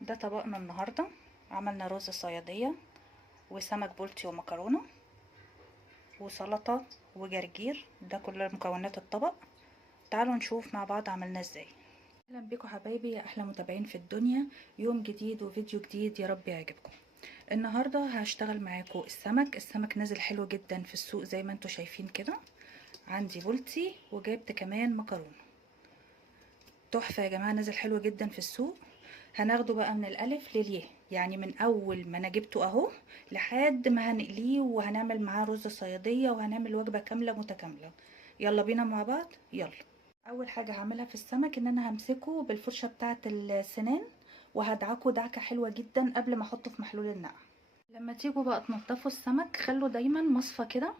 ده طبقنا النهاردة. عملنا رز صيادية وسمك بولتي ومكرونة وسلطة وجرجير، ده كل مكونات الطبق. تعالوا نشوف مع بعض عملناه ازاي. اهلا بيكم حبايبي يا احلى متابعين في الدنيا. يوم جديد وفيديو جديد، يا رب يعجبكم. النهارده هشتغل معاكم السمك نازل حلو جدا في السوق زي ما انتم شايفين كده. عندي بولتي وجبت كمان مكرونه تحفه يا جماعه، نازل حلو جدا في السوق. هناخده بقى من الالف للياء، يعني من اول ما انا جبته اهو لحد ما هنقليه وهنعمل معاه رز صياديه وهنعمل وجبه كامله متكامله. يلا بينا مع بعض، يلا. اول حاجه هعملها في السمك ان انا همسكه بالفرشه بتاعه السنان وهدعكه دعكه حلوه جدا قبل ما احطه في محلول النقع. لما تيجوا بقى تنضفوا السمك خلوا دايما مصفى كده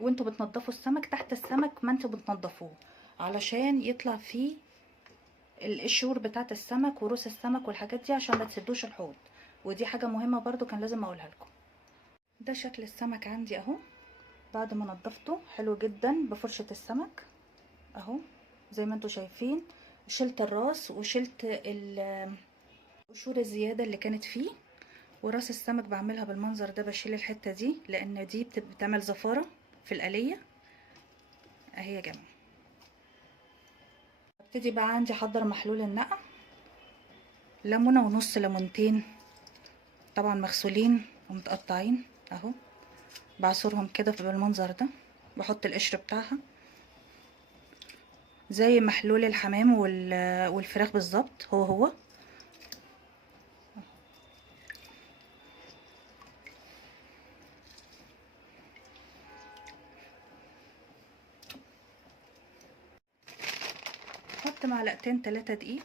وانتوا بتنضفوا السمك، تحت السمك ما انتوا بتنضفوه، علشان يطلع فيه القشور بتاعه السمك وروس السمك والحاجات دي عشان ما تسدوش الحوض. ودي حاجه مهمه برضو كان لازم اقولها لكم. ده شكل السمك عندي اهو بعد ما نضفته حلو جدا بفرشه السمك اهو زي ما انتوا شايفين. شلت الراس وشلت القشور الزياده اللي كانت فيه، وراس السمك بعملها بالمنظر ده، بشيل الحته دي لان دي بتعمل زفاره في القليه اهي يا جماعه. ابتدي بقى عندي احضر محلول النقع. ليمونه ونص ليمونتين طبعا مغسولين ومتقطعين اهو، بعصرهم كده بالمنظر ده. بحط القشر بتاعها زي محلول الحمام والفراخ بالظبط، هو حط معلقتين 3 دقيق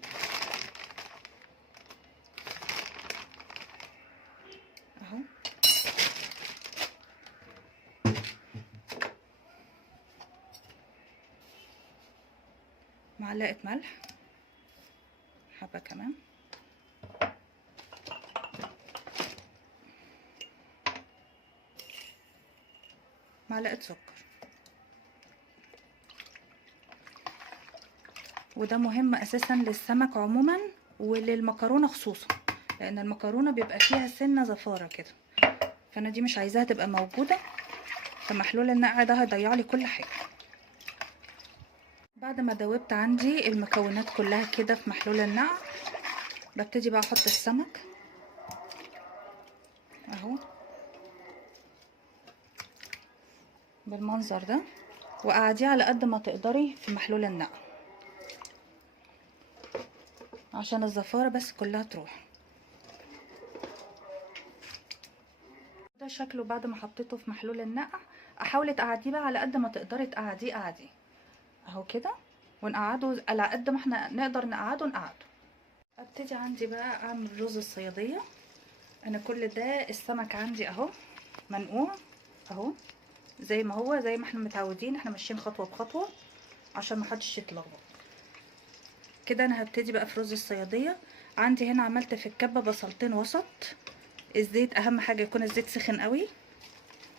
اهو، معلقه ملح، حبه كمان، معلقه سكر. وده مهم اساسا للسمك عموما وللمكرونه خصوصا، لان المكرونه بيبقى فيها سنه زفاره كده، فانا دي مش عايزاها تبقى موجوده، فمحلول النقع ده هيضيع لي كل حاجه. بعد ما دوبت عندي المكونات كلها كده في محلول النقع، ببتدي بقى احط السمك اهو بالمنظر ده، وقعديه على قد ما تقدري في محلول النقع عشان الزفاره بس كلها تروح. ده شكله بعد ما حطيته في محلول النقع. احاولي تقعديه بقى على قد ما تقدري تقعديه اهو كده، ونقعده على قد ما احنا نقدر نقعده. ابتدي عندي بقى اعمل رز الصياديه. انا كل ده السمك عندي اهو منقوع اهو زي ما هو، زي ما احنا متعودين، احنا ماشيين خطوه بخطوه عشان محدش يتلخبط كده. انا هبتدي بقى في رز الصياديه. عندي هنا عملت في الكبه بصلتين وسط. الزيت اهم حاجه يكون الزيت سخن قوي.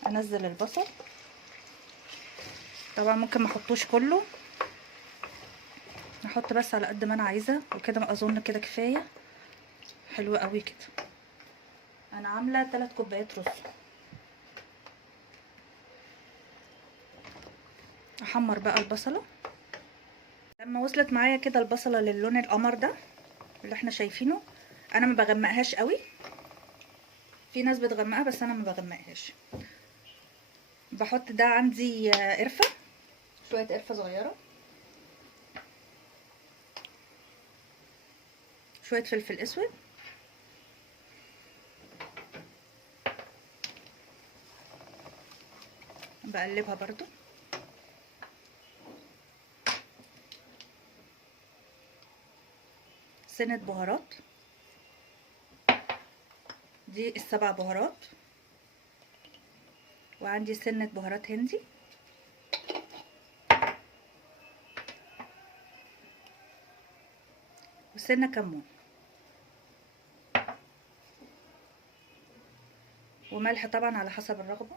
انزل البصل، طبعا ممكن ما احطوش كله، نحط بس على قد ما انا عايزه وكده، اظن كده كفايه. حلو قوي كده. انا عامله 3 كوبايات رز. احمر بقى البصله. لما وصلت معايا كده البصله للون القمر ده اللي احنا شايفينه، انا ما بغمقهاش قوي، في ناس بتغمقها بس انا ما بغمقهاش. بحط ده عندي قرفه، شويه قرفه صغيره، شويه فلفل اسود، بقلبها برضو، سنه بهارات، دي ال7 بهارات، وعندي سنه بهارات هندي، وسنه كمون، وملح طبعا على حسب الرغبه.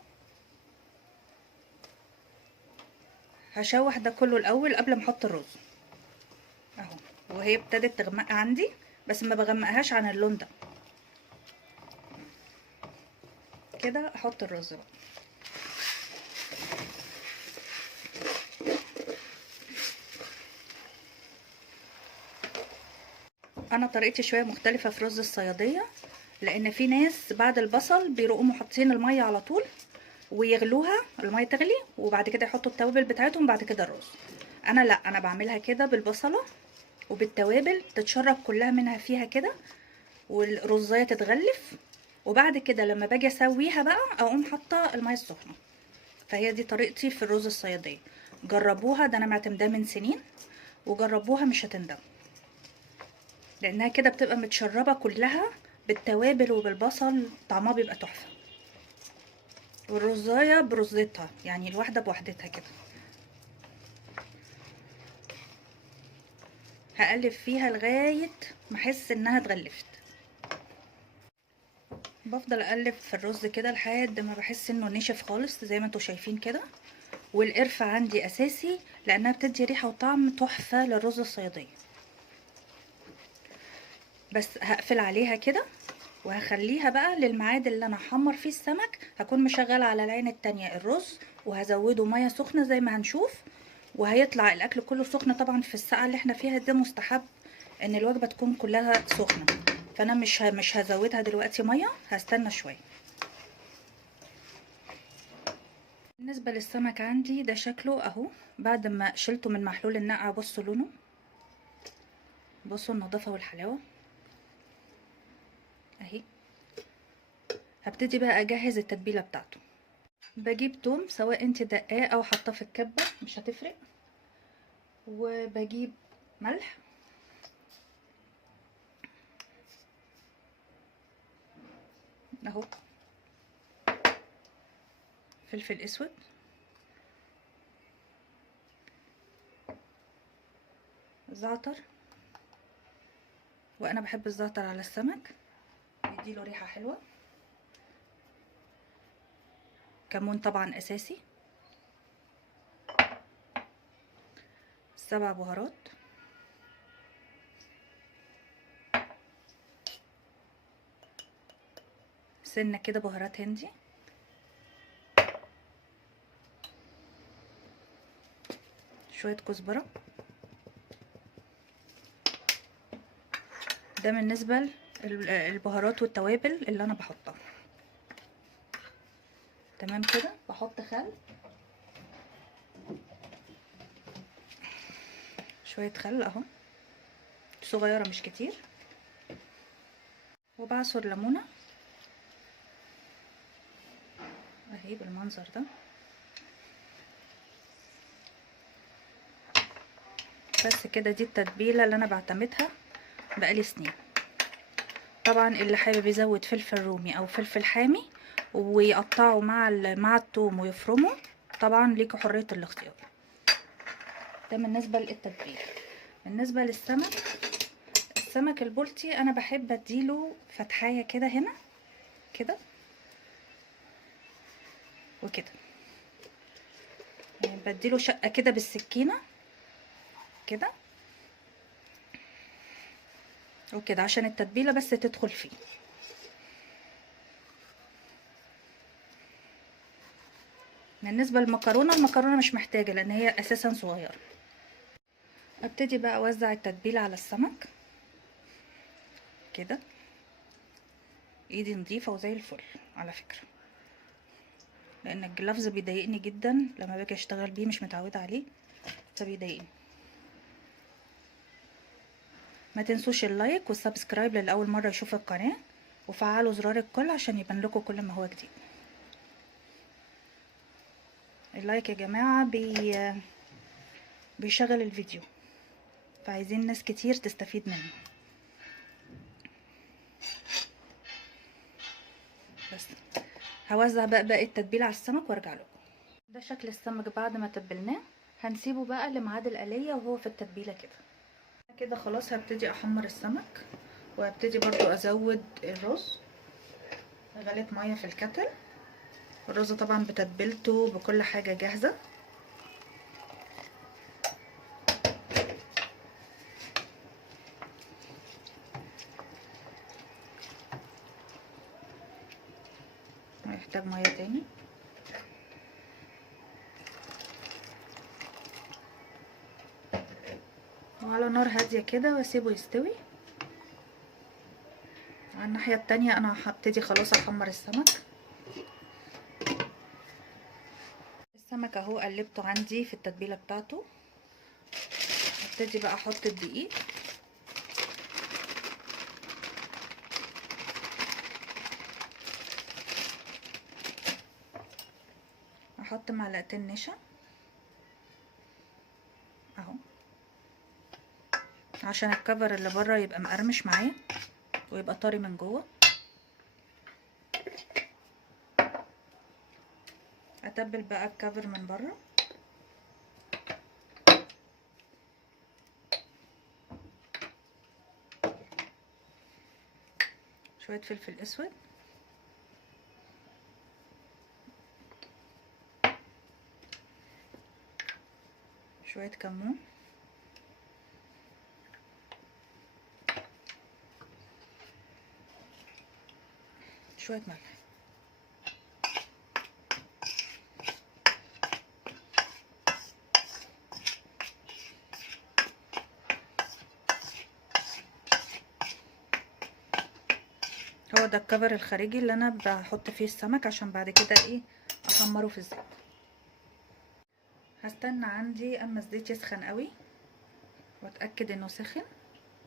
هشوح ده كله الاول قبل ما احط الرز اهو، وهي ابتدت تغمق عندي بس ما بغمقهاش عن اللون ده كده. احط الرز بقى. انا طريقتي شويه مختلفه في رز الصياديه، لان في ناس بعد البصل بيروحوا حاطين الميه على طول ويغلوها، الميه تغلي وبعد كده يحطوا التوابل بتاعتهم بعد كده الرز. انا لا، انا بعملها كده بالبصله وبالتوابل تتشرب كلها منها فيها كده، والرزايه تتغلف، وبعد كده لما باجي اسويها بقى اقوم حاطه الميه السخنه. فهي دي طريقتي في الرز الصياديه. جربوها، ده انا معتمداه من سنين، وجربوها مش هتندموا، لانها كده بتبقى متشربه كلها بالتوابل وبالبصل، طعمها بيبقى تحفه. والرزايه برزتها، يعني الواحده بوحدتها كده. هقلب فيها لغايه ما احس انها اتغلفت. بفضل اقلب في الرز كده لحد ما بحس انه نشف خالص زي ما انتوا شايفين كده. والقرفه عندي اساسي، لانها بتدي ريحه وطعم تحفه للرز الصياديه. بس هقفل عليها كده وهخليها بقى للميعاد اللي انا هحمر فيه السمك. هكون مشغله على العين التانية الرز وهزوده ميه سخنه زي ما هنشوف، وهيطلع الاكل كله سخن. طبعا في الساعه اللي احنا فيها دي مستحب ان الوجبه تكون كلها سخنه، فانا مش هزودها دلوقتي ميه، هستنى شويه. بالنسبه للسمك عندي ده شكله اهو بعد ما شلته من محلول النقع. بصوا لونه، بصوا النظافه والحلاوه اهي. هبتدي بقى اجهز التتبيله بتاعته. بجيب توم، سواء انت دقاه او حاطاه في الكبه مش هتفرق. وبجيب ملح، اهو، فلفل اسود، زعتر، وانا بحب الزعتر على السمك بيديله ريحه حلوه. كمون طبعا اساسي. 7 بهارات، سنه كده بهارات هندي، شويه كزبره. ده بالنسبه للبهارات والتوابل اللي انا بحطها. تمام كده. بحط خل، شويه خل اهو صغيره مش كتير، وبعصر ليمونه اهي بالمنظر ده. بس كده، دي التتبيله اللي انا بعتمدها بقالي سنين. طبعا اللي حابب يزود فلفل رومي او فلفل حامي ويقطعه مع الثوم ويفرمه، طبعا ليكوا حريه الاختيار. ده بالنسبه للتتبيله. بالنسبه للسمك، السمك البلطي انا بحب اديله فتحايه كده هنا كده وكده، يعني بديله شقه كده بالسكينه كده وكده عشان التتبيله بس تدخل فيه. بالنسبه للمكرونه، المكرونه مش محتاجه لان هي اساسا صغيره. ابتدي بقى اوزع التتبيله على السمك كده. ايدي نظيفه وزي الفل على فكره، لان الجلافز بيضايقني جدا لما باجي اشتغل بيه، مش متعوده عليه فبيضايقني. ما تنسوش اللايك والسبسكرايب للي اول مره يشوف القناه، وفعلوا زرار الكل عشان يبان لكم كل ما هو جديد. اللايك يا جماعه بيشغل الفيديو، فعايزين ناس كتير تستفيد منه. بس هوزع بقى باقي التتبيله على السمك وارجع لكم. ده شكل السمك بعد ما تبلناه. هنسيبه بقى لميعاد القليه وهو في التتبيله كده. كده خلاص هبتدي احمر السمك، وهبتدي برضو ازود الرز. غليت ميه في الكتل، الرز طبعا بتتبيلته بكل حاجه جاهزه. محتاج ميه تاني. وعلى نار هاديه كده واسيبه يستوي. على الناحيه التانية انا هبتدي خلاص احمر السمك. السمك اهو قلبته عندي في التتبيله بتاعته. هبتدي بقى احط الدقيق. احط معلقتين نشا اهو عشان الكفر اللي بره يبقى مقرمش معايا ويبقى طري من جوه. اتبل بقى الكفر من بره. شويه فلفل اسود، شويه كمون، شويه ملح. هو ده الكفر الخارجي اللي انا بحط فيه السمك عشان بعد كده ايه احمره في الزيت. هستنى عندي اما الزيت يسخن قوي واتاكد انه سخن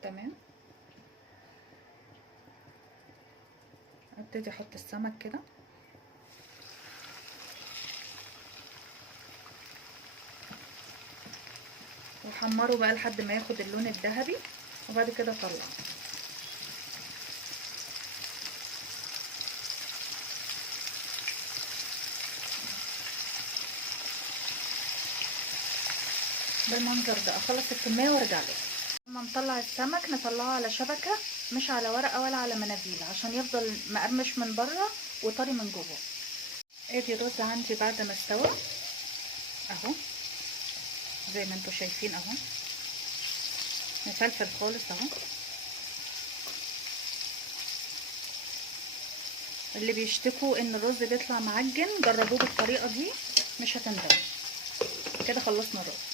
تمام. ابتدي احط السمك كده واحمره بقى لحد ما ياخد اللون الذهبي وبعد كده اطلعه. بالمنظر ده اخلص الكميه وارجع لكم. لما نطلع السمك نطلعه على شبكه مش على ورقه ولا على مناديل عشان يفضل مقرمش من بره وطري من جوه. ادي الرز عندي بعد ما استوى اهو زي ما انتوا شايفين اهو مفلفل خالص اهو. اللي بيشتكوا ان الرز بيطلع معجن جربوه بالطريقه دي مش هتندموا. كده خلصنا الرز.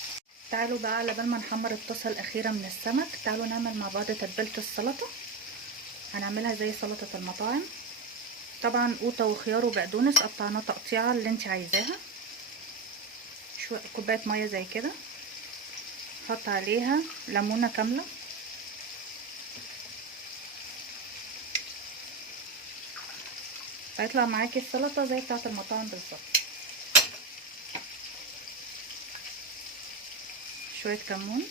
تعالوا بقى على بال ما نحمر الطاسه الاخيره من السمك تعالوا نعمل مع بعض تتبيله السلطه. هنعملها زي سلطه المطاعم طبعا، قوطه وخيار وبقدونس قطعناه تقطيعه اللي انت عايزاها. شويه كوبايه ميه زي كده، حط عليها ليمونه كامله، هيطلع معاكي السلطه زي بتاعه المطاعم بالظبط. شويه كمون،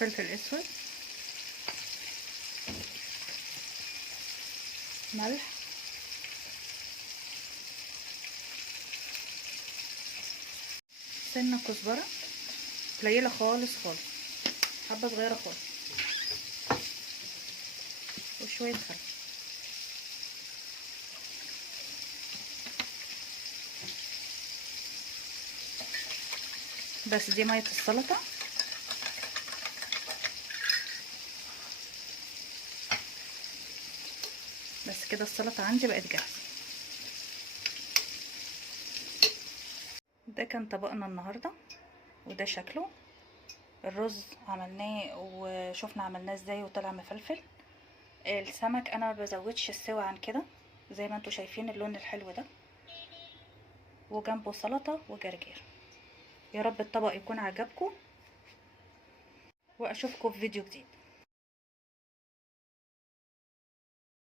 فلفل اسود، ملح، سنه كزبره قليله خالص خالص، حبه صغيره خالص، وشويه خل. بس دي ميه السلطه. بس كده السلطه عندي بقت جاهزه. ده كان طبقنا النهارده وده شكله. الرز عملناه وشوفنا عملناه ازاي وطلع مفلفل. السمك انا ما بزودش السوا عن كده زي ما انتوا شايفين اللون الحلو ده، وجنبه سلطه وجرجير. يا رب الطبق يكون عجبكم واشوفكم في فيديو جديد.